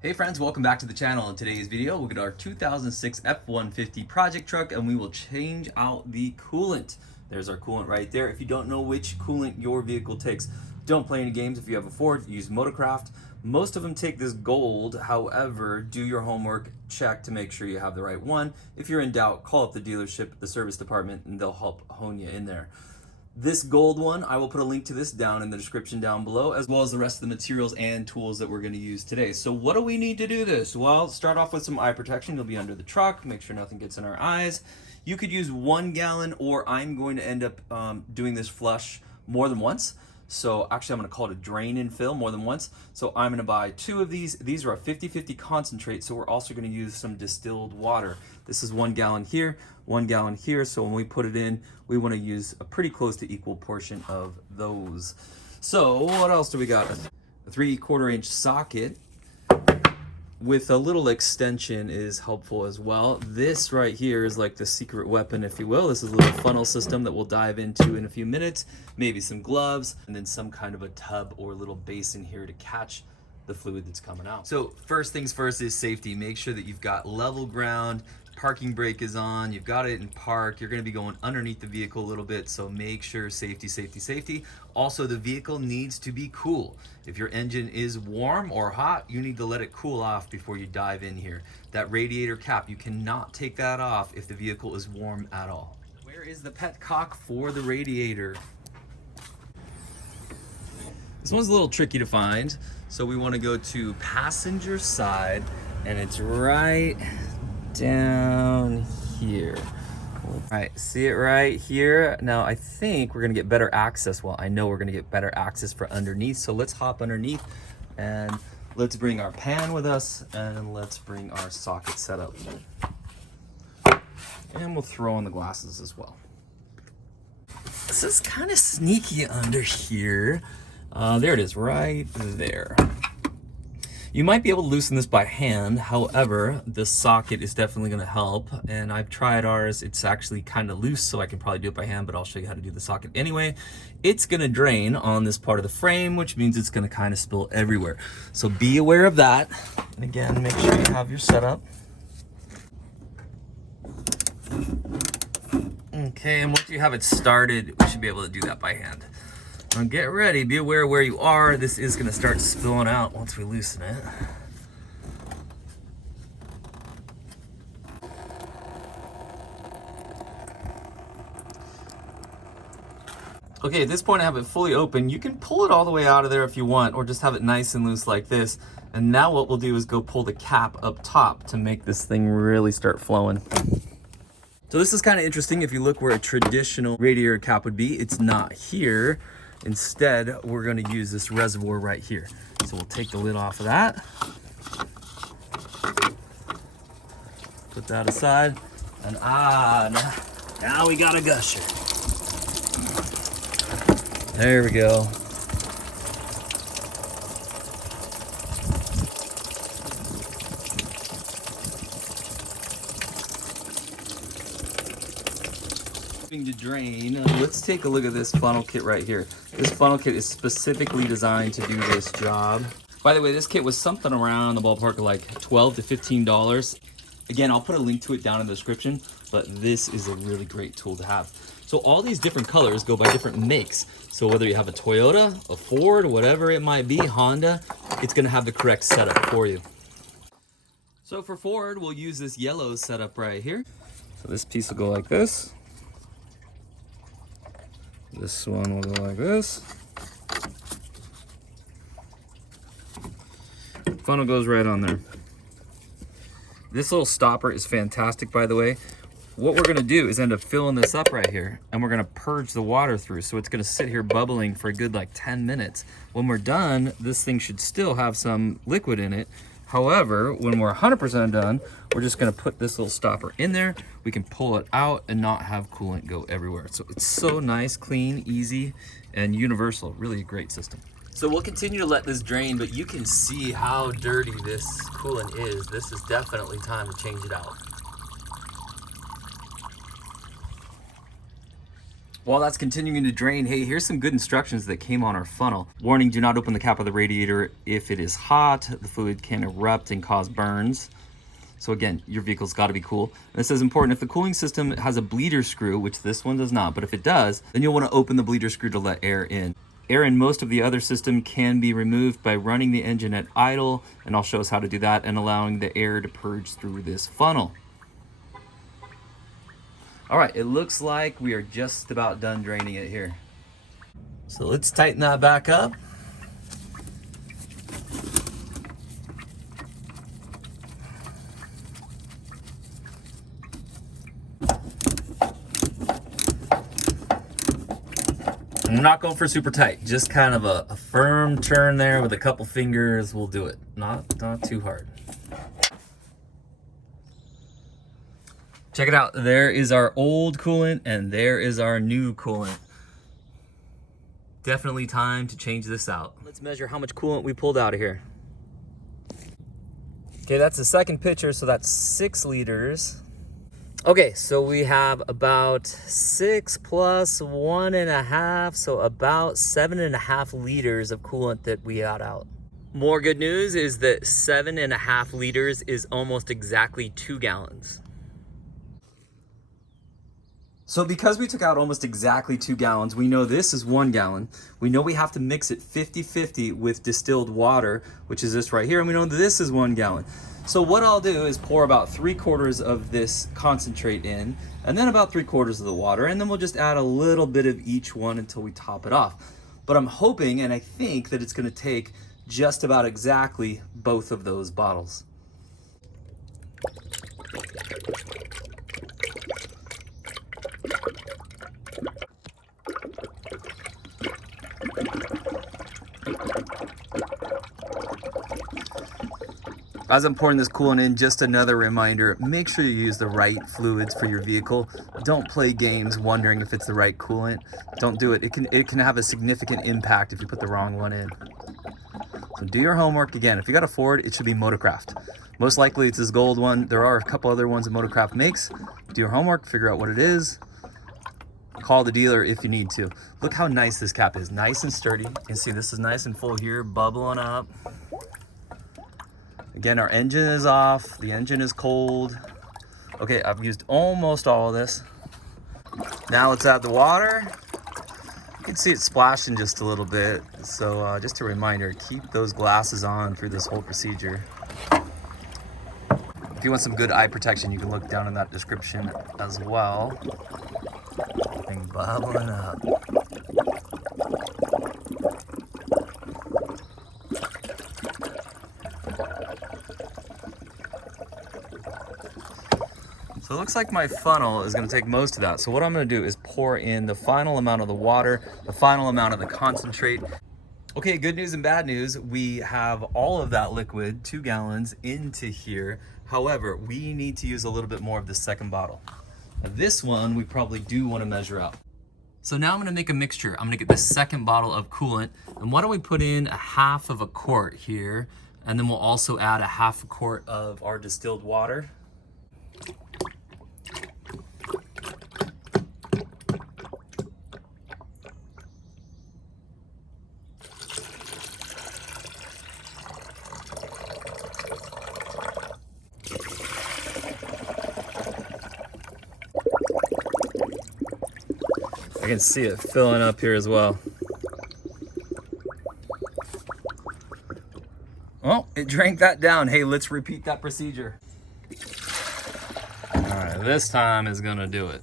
Hey friends, welcome back to the channel. In today's video, we'll get our 2006 F150 project truck and we will change out the coolant. There's our coolant right there. If you don't know which coolant your vehicle takes, don't play any games. If you have a Ford, use Motorcraft. Most of them take this gold. However, do your homework, check to make sure you have the right one. If you're in doubt, call up the dealership, the service department, and they'll help hone you in there. This gold one, I will put a link to this down in the description down below, as well as the rest of the materials and tools that we're going to use today. So what do we need to do this? Well, start off with some eye protection. You'll be under the truck. Make sure nothing gets in our eyes. You could use 1 gallon, or I'm going to end up doing this flush more than once. So actually I'm going to call it a drain and fill more than once. So I'm going to buy 2 of these. These are a 50-50 concentrate. So we're also going to use some distilled water. This is 1 gallon here, 1 gallon here. So when we put it in, we want to use a pretty close to equal portion of those. So what else do we got? A 3/4 inch socket with a little extension is helpful as well. This right here is like the secret weapon, if you will. This is a little funnel system that we'll dive into in a few minutes. Maybe some gloves, and then some kind of a tub or little basin here to catch the fluid that's coming out. So first things first is safety. Make sure that you've got level ground, parking brake is on, you've got it in park, you're gonna be going underneath the vehicle a little bit, so make sure safety, safety, safety. Also, the vehicle needs to be cool. If your engine is warm or hot, you need to let it cool off before you dive in here. That radiator cap, you cannot take that off if the vehicle is warm at all. Where is the petcock for the radiator? This one's a little tricky to find, so we want to go to passenger side, and it's right down here. All right, see it right here? Now I think we're gonna get better access. Well, I know we're gonna get better access for underneath, so let's hop underneath and let's bring our pan with us, and let's bring our socket set up. And we'll throw on the glasses as well. This is kind of sneaky under here. There it is, right there. You might be able to loosen this by hand. However, the socket is definitely going to help, and I've tried ours. It's actually kind of loose, so I can probably do it by hand, but I'll show you how to do the socket anyway. It's going to drain on this part of the frame, which means it's going to kind of spill everywhere. So be aware of that. And again, make sure you have your setup. Okay, and once you have it started, we should be able to do that by hand. Now get ready, be aware of where you are. This is gonna start spilling out once we loosen it. Okay, at this point I have it fully open. You can pull it all the way out of there if you want, or just have it nice and loose like this. And now what we'll do is go pull the cap up top to make this thing really start flowing. So this is kind of interesting. If you look where a traditional radiator cap would be, it's not here. Instead, we're going to use this reservoir right here. So we'll take the lid off of that. Put that aside. And now we got a gusher. There we go. To drain, let's take a look at this funnel kit right here. This funnel kit is specifically designed to do this job. By the way, this kit was something around the ballpark of like $12 to $15. Again, I'll put a link to it down in the description, but this is a really great tool to have. So all these different colors go by different makes. So whether you have a Toyota, a Ford, whatever it might be, Honda, it's gonna have the correct setup for you. So for Ford, we'll use this yellow setup right here. So this piece will go like this. This one will go like this. Funnel goes right on there. This little stopper is fantastic, by the way. What we're gonna do is end up filling this up right here, and we're gonna purge the water through. So it's gonna sit here bubbling for a good like 10 minutes. When we're done, this thing should still have some liquid in it. However, when we're 100% done, we're just gonna put this little stopper in there. We can pull it out and not have coolant go everywhere. So it's so nice, clean, easy, and universal. Really a great system. So we'll continue to let this drain, but you can see how dirty this coolant is. This is definitely time to change it out. While that's continuing to drain, hey, here's some good instructions that came on our funnel. Warning, do not open the cap of the radiator if it is hot. The fluid can erupt and cause burns. So again, your vehicle's gotta be cool. And this is important. If the cooling system has a bleeder screw, which this one does not, but if it does, then you'll wanna open the bleeder screw to let air in. Air in most of the other system can be removed by running the engine at idle, and I'll show us how to do that, and allowing the air to purge through this funnel. All right, it looks like we are just about done draining it here. So let's tighten that back up. I'm not going for super tight, just kind of a firm turn there with a couple fingers will do it. Not too hard. Check it out, there is our old coolant and there is our new coolant. Definitely time to change this out. Let's measure how much coolant we pulled out of here. Okay, that's the second pitcher, so that's 6 liters. Okay, so we have about 6 plus 1.5, so about 7.5 liters of coolant that we got out. More good news is that 7.5 liters is almost exactly 2 gallons. So because we took out almost exactly 2 gallons, we know this is 1 gallon. We know we have to mix it 50-50 with distilled water, which is this right here, and we know this is 1 gallon. So what I'll do is pour about 3/4 of this concentrate in, and then about 3/4 of the water, and then we'll just add a little bit of each one until we top it off. But I'm hoping, and I think, that it's gonna take just about exactly both of those bottles. As I'm pouring this coolant in, just another reminder, make sure you use the right fluids for your vehicle. Don't play games wondering if it's the right coolant. Don't do it. It can have a significant impact if you put the wrong one in. So do your homework. Again, if you got a Ford, it should be Motorcraft. Most likely it's this gold one. There are a couple other ones that Motorcraft makes. Do your homework, figure out what it is. Call the dealer if you need to. Look how nice this cap is, nice and sturdy. You can see this is nice and full here, bubbling up. Again, our engine is off, the engine is cold. Okay, I've used almost all of this. Now let's add the water. You can see it splashing just a little bit. So just a reminder, keep those glasses on through this whole procedure. If you want some good eye protection, you can look down in that description as well. And bubbling up. So it looks like my funnel is going to take most of that. So what I'm going to do is pour in the final amount of the water, the final amount of the concentrate. Okay, good news and bad news. We have all of that liquid, 2 gallons, into here. However, we need to use a little bit more of the second bottle. Now, this one we probably do want to measure out. So now I'm going to make a mixture. I'm going to get the second bottle of coolant. And why don't we put in 1/2 quart here, and then we'll also add 1/2 quart of our distilled water. I can see it filling up here as well. Oh, it drank that down. Hey, let's repeat that procedure. All right, this time is gonna do it.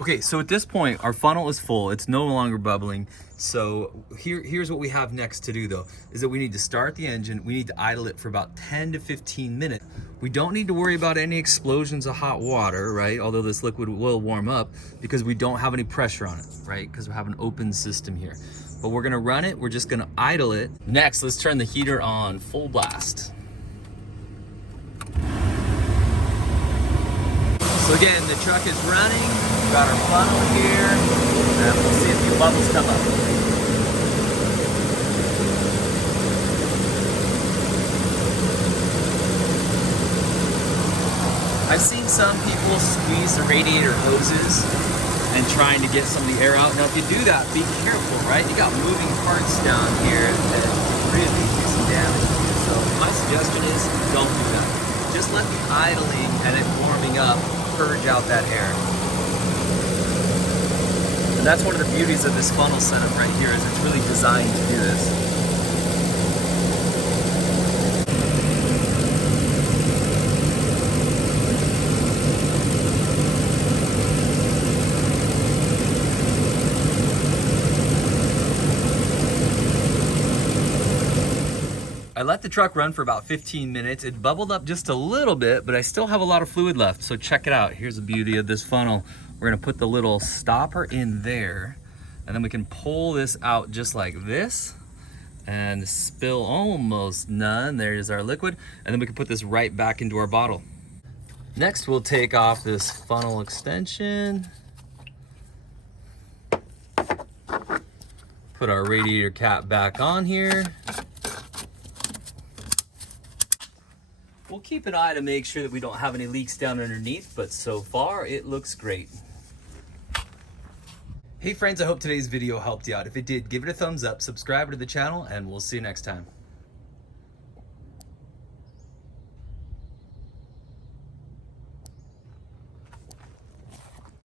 Okay, so at this point, our funnel is full. It's no longer bubbling. So here's what we have next to do though, is that we need to start the engine. We need to idle it for about 10 to 15 minutes. We don't need to worry about any explosions of hot water, right? Although this liquid will warm up because we don't have any pressure on it, right? Because we have an open system here. But we're gonna run it, we're just gonna idle it. Next, let's turn the heater on full blast. So again, the truck is running. We've got our funnel here, and we'll see a few bubbles come up. I've seen some people squeeze the radiator hoses and trying to get some of the air out. Now if you do that, be careful, right? You got moving parts down here that really do some damage to you. So my suggestion is don't do that. Just let the idling and it warming up purge out that air. And that's one of the beauties of this funnel setup right here, is it's really designed to do this. I let the truck run for about 15 minutes. It bubbled up just a little bit, but I still have a lot of fluid left. So check it out. Here's the beauty of this funnel. We're gonna put the little stopper in there, and then we can pull this out just like this and spill almost none. There's our liquid. And then we can put this right back into our bottle. Next, we'll take off this funnel extension. Put our radiator cap back on here. We'll keep an eye to make sure that we don't have any leaks down underneath, but so far it looks great. Hey friends, I hope today's video helped you out. If it did, give it a thumbs up, subscribe to the channel, and we'll see you next time.